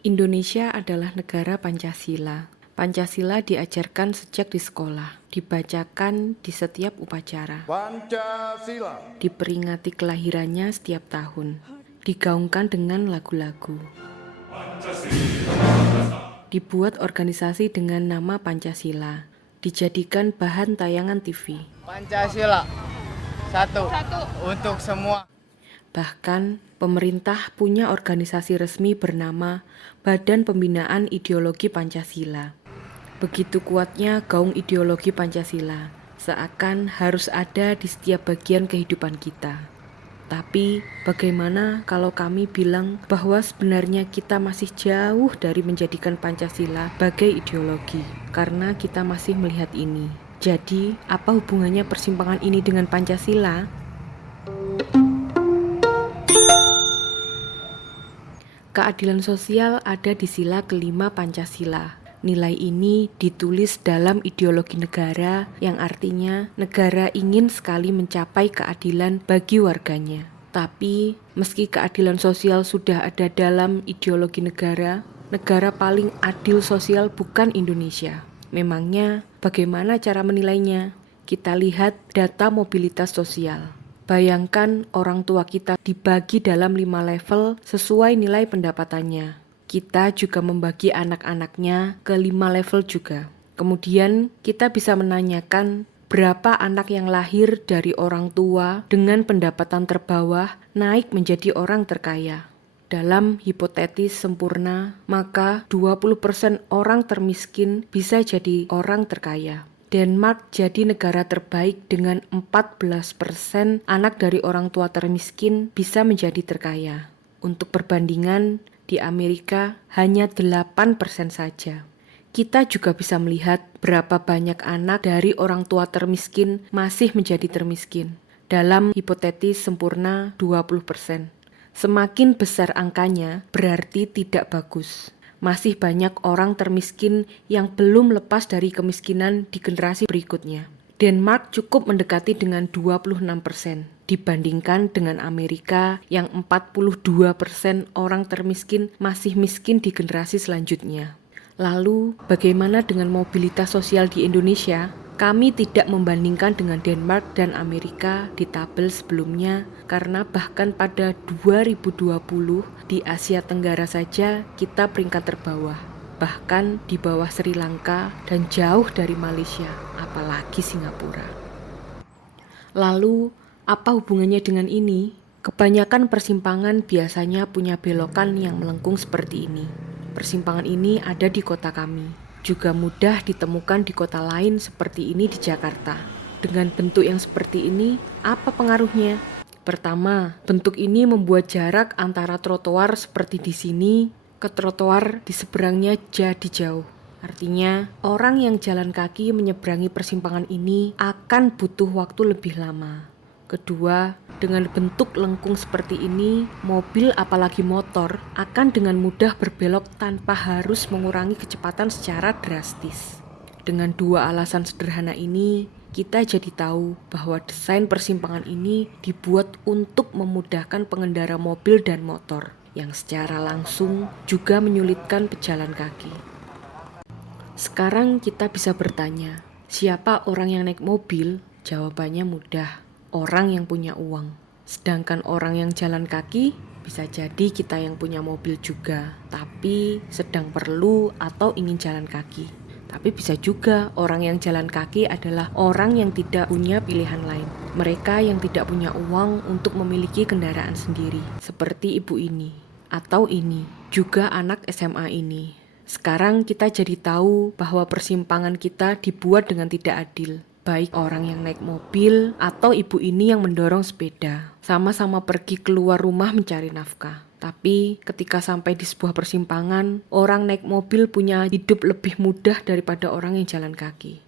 Indonesia adalah negara Pancasila. Pancasila diajarkan sejak di sekolah, dibacakan di setiap upacara, Pancasila diperingati kelahirannya setiap tahun, digaungkan dengan lagu-lagu. Dibuat organisasi dengan nama Pancasila, dijadikan bahan tayangan TV. Pancasila satu untuk semua. Bahkan, pemerintah punya organisasi resmi bernama Badan Pembinaan Ideologi Pancasila. Begitu kuatnya gaung ideologi Pancasila, seakan harus ada di setiap bagian kehidupan kita. Tapi, bagaimana kalau kami bilang bahwa sebenarnya kita masih jauh dari menjadikan Pancasila sebagai ideologi, karena kita masih melihat ini. Jadi, apa hubungannya persimpangan ini dengan Pancasila? Keadilan sosial ada di sila kelima Pancasila. Nilai ini ditulis dalam ideologi negara yang artinya negara ingin sekali mencapai keadilan bagi warganya. Tapi, meski keadilan sosial sudah ada dalam ideologi negara, negara paling adil sosial bukan Indonesia. Memangnya bagaimana cara menilainya? Kita lihat data mobilitas sosial. Bayangkan orang tua kita dibagi dalam 5 level sesuai nilai pendapatannya. Kita juga membagi anak-anaknya ke 5 level juga. Kemudian kita bisa menanyakan berapa anak yang lahir dari orang tua dengan pendapatan terbawah naik menjadi orang terkaya. Dalam hipotetis sempurna, maka 20% orang termiskin bisa jadi orang terkaya. Denmark jadi negara terbaik dengan 14% anak dari orang tua termiskin bisa menjadi terkaya. Untuk perbandingan, di Amerika hanya 8% saja. Kita juga bisa melihat berapa banyak anak dari orang tua termiskin masih menjadi termiskin. Dalam hipotetis sempurna 20%. Semakin besar angkanya berarti tidak bagus. Masih banyak orang termiskin yang belum lepas dari kemiskinan di generasi berikutnya. Denmark cukup mendekati dengan 26% dibandingkan dengan Amerika yang 42% orang termiskin masih miskin di generasi selanjutnya. Lalu, bagaimana dengan mobilitas sosial di Indonesia? Kami tidak membandingkan dengan Denmark dan Amerika di tabel sebelumnya karena bahkan pada 2020 di Asia Tenggara saja kita peringkat terbawah. Bahkan di bawah Sri Lanka dan jauh dari Malaysia, apalagi Singapura. Lalu, apa hubungannya dengan ini? Kebanyakan persimpangan biasanya punya belokan yang melengkung seperti ini. Persimpangan ini ada di kota kami. Juga mudah ditemukan di kota lain seperti ini di Jakarta. Dengan bentuk yang seperti ini, apa pengaruhnya? Pertama, bentuk ini membuat jarak antara trotoar seperti di sini ke trotoar di seberangnya jadi jauh. Artinya, orang yang jalan kaki menyeberangi persimpangan ini akan butuh waktu lebih lama. Kedua, dengan bentuk lengkung seperti ini, mobil apalagi motor akan dengan mudah berbelok tanpa harus mengurangi kecepatan secara drastis. Dengan dua alasan sederhana ini, kita jadi tahu bahwa desain persimpangan ini dibuat untuk memudahkan pengendara mobil dan motor, yang secara langsung juga menyulitkan pejalan kaki. Sekarang kita bisa bertanya, siapa orang yang naik mobil? Jawabannya mudah. Orang yang punya uang. Sedangkan orang yang jalan kaki bisa jadi kita yang punya mobil juga, tapi sedang perlu atau ingin jalan kaki. Tapi bisa juga orang yang jalan kaki adalah orang yang tidak punya pilihan lain. Mereka yang tidak punya uang untuk memiliki kendaraan sendiri, seperti ibu ini atau ini, juga anak SMA ini. Sekarang kita jadi tahu bahwa persimpangan kita dibuat dengan tidak adil. Baik orang yang naik mobil atau ibu ini yang mendorong sepeda. Sama-sama pergi keluar rumah mencari nafkah. Tapi ketika sampai di sebuah persimpangan, orang naik mobil punya hidup lebih mudah daripada orang yang jalan kaki.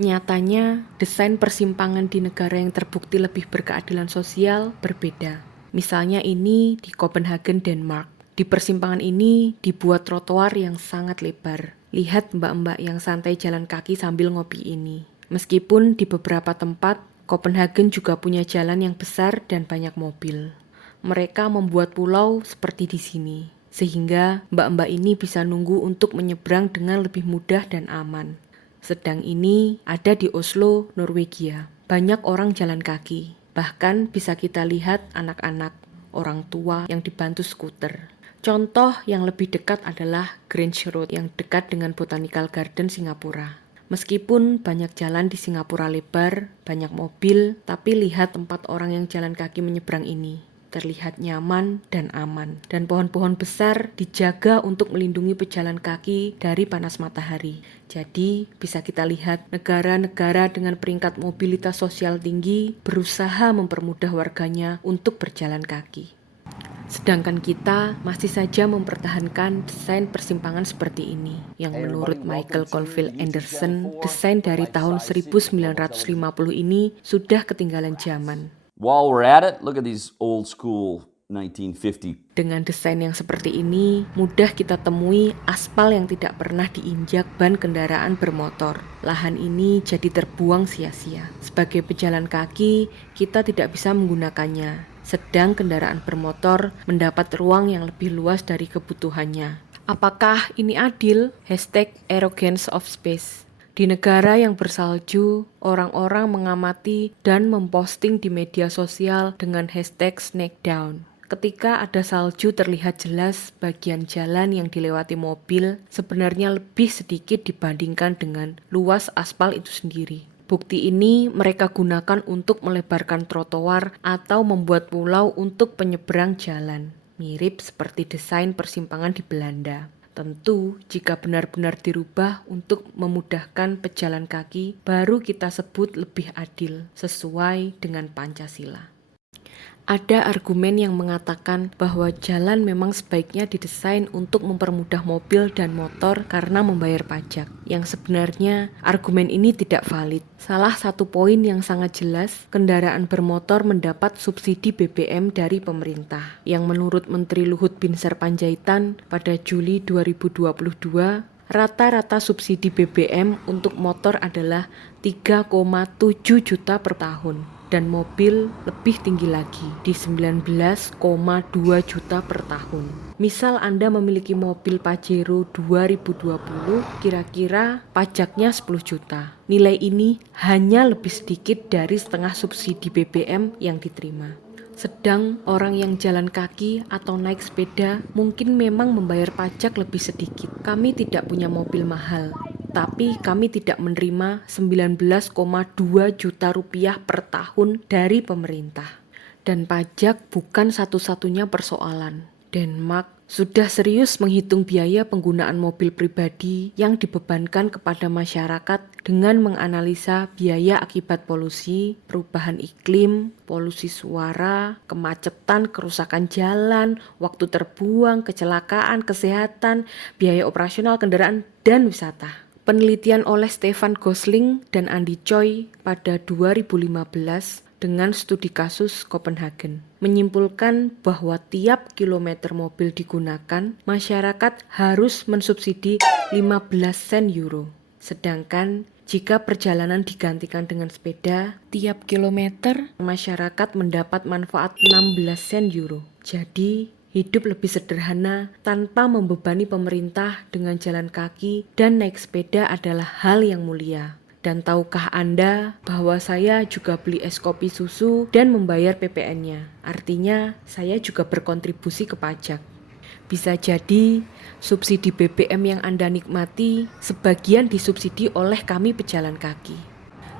Nyatanya, desain persimpangan di negara yang terbukti lebih berkeadilan sosial berbeda. Misalnya ini di Copenhagen, Denmark. Di persimpangan ini dibuat trotoar yang sangat lebar. Lihat mbak-mbak yang santai jalan kaki sambil ngopi ini. Meskipun di beberapa tempat, Copenhagen juga punya jalan yang besar dan banyak mobil. Mereka membuat pulau seperti di sini. sehingga mbak-mbak ini bisa nunggu untuk menyeberang dengan lebih mudah dan aman. Sedang ini ada di Oslo, Norwegia. Banyak orang jalan kaki, bahkan bisa kita lihat anak-anak, orang tua yang dibantu skuter. Contoh yang lebih dekat adalah Grange Road yang dekat dengan Botanical Garden Singapura. Meskipun banyak jalan di Singapura lebar, banyak mobil, tapi lihat tempat orang yang jalan kaki menyeberang ini. Terlihat nyaman dan aman, dan pohon-pohon besar dijaga untuk melindungi pejalan kaki dari panas matahari. Jadi, bisa kita lihat negara-negara dengan peringkat mobilitas sosial tinggi berusaha mempermudah warganya untuk berjalan kaki. Sedangkan kita masih saja mempertahankan desain persimpangan seperti ini, yang menurut Michael Colville Anderson, desain dari tahun 1950 ini sudah ketinggalan zaman. While we're at it, look at these old school 1950. Dengan desain yang seperti ini, mudah kita temui aspal yang tidak pernah diinjak ban kendaraan bermotor. Lahan ini jadi terbuang sia-sia. Sebagai pejalan kaki, kita tidak bisa menggunakannya. Sedang kendaraan bermotor mendapat ruang yang lebih luas dari kebutuhannya. Apakah ini adil? #arrogance of space. Di negara yang bersalju, orang-orang mengamati dan memposting di media sosial dengan #snakedown. Ketika ada salju terlihat jelas bagian jalan yang dilewati mobil sebenarnya lebih sedikit dibandingkan dengan luas aspal itu sendiri. Bukti ini mereka gunakan untuk melebarkan trotoar atau membuat pulau untuk penyeberang jalan. Mirip seperti desain persimpangan di Belanda. Tentu, jika benar-benar dirubah untuk memudahkan pejalan kaki, baru kita sebut lebih adil, sesuai dengan Pancasila. Ada argumen yang mengatakan bahwa jalan memang sebaiknya didesain untuk mempermudah mobil dan motor karena membayar pajak. Yang sebenarnya, argumen ini tidak valid. Salah satu poin yang sangat jelas, kendaraan bermotor mendapat subsidi BBM dari pemerintah. Yang menurut Menteri Luhut Binsar Panjaitan pada Juli 2022, rata-rata subsidi BBM untuk motor adalah 3,7 juta per tahun. Dan mobil lebih tinggi lagi di 19,2 juta per tahun. Misal Anda memiliki mobil Pajero 2020, kira-kira pajaknya 10 juta. Nilai ini hanya lebih sedikit dari setengah subsidi BBM yang diterima. Sedang orang yang jalan kaki atau naik sepeda mungkin memang membayar pajak lebih sedikit. Kami tidak punya mobil mahal, tapi kami tidak menerima 19,2 juta rupiah per tahun dari pemerintah. Dan pajak bukan satu-satunya persoalan. Denmark sudah serius menghitung biaya penggunaan mobil pribadi yang dibebankan kepada masyarakat dengan menganalisa biaya akibat polusi, perubahan iklim, polusi suara, kemacetan, kerusakan jalan, waktu terbuang, kecelakaan, kesehatan, biaya operasional kendaraan, dan wisata. Penelitian oleh Stefan Gosling dan Andy Choi pada 2015 dengan studi kasus Copenhagen menyimpulkan bahwa tiap kilometer mobil digunakan, masyarakat harus mensubsidi 15 sen euro. Sedangkan jika perjalanan digantikan dengan sepeda, tiap kilometer masyarakat mendapat manfaat 16 sen euro. Jadi, hidup lebih sederhana tanpa membebani pemerintah dengan jalan kaki dan naik sepeda adalah hal yang mulia. Dan tahukah Anda bahwa saya juga beli es kopi susu dan membayar PPN-nya? Artinya, saya juga berkontribusi ke pajak. Bisa jadi, subsidi BBM yang Anda nikmati sebagian disubsidi oleh kami pejalan kaki.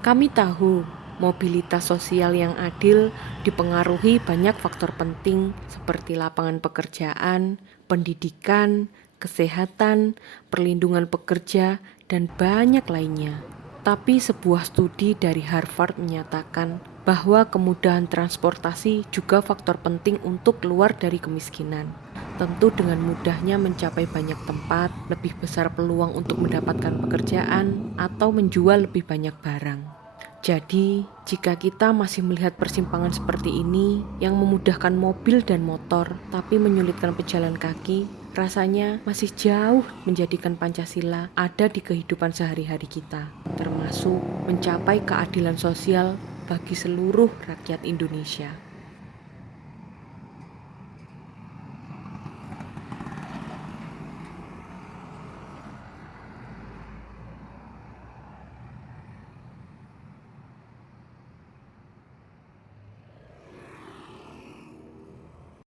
Kami tahu mobilitas sosial yang adil dipengaruhi banyak faktor penting seperti lapangan pekerjaan, pendidikan, kesehatan, perlindungan pekerja, dan banyak lainnya. Tapi sebuah studi dari Harvard menyatakan bahwa kemudahan transportasi juga faktor penting untuk keluar dari kemiskinan. Tentu dengan mudahnya mencapai banyak tempat, lebih besar peluang untuk mendapatkan pekerjaan atau menjual lebih banyak barang. Jadi, jika kita masih melihat persimpangan seperti ini yang memudahkan mobil dan motor tapi menyulitkan pejalan kaki, rasanya masih jauh menjadikan Pancasila ada di kehidupan sehari-hari kita, termasuk mencapai keadilan sosial bagi seluruh rakyat Indonesia.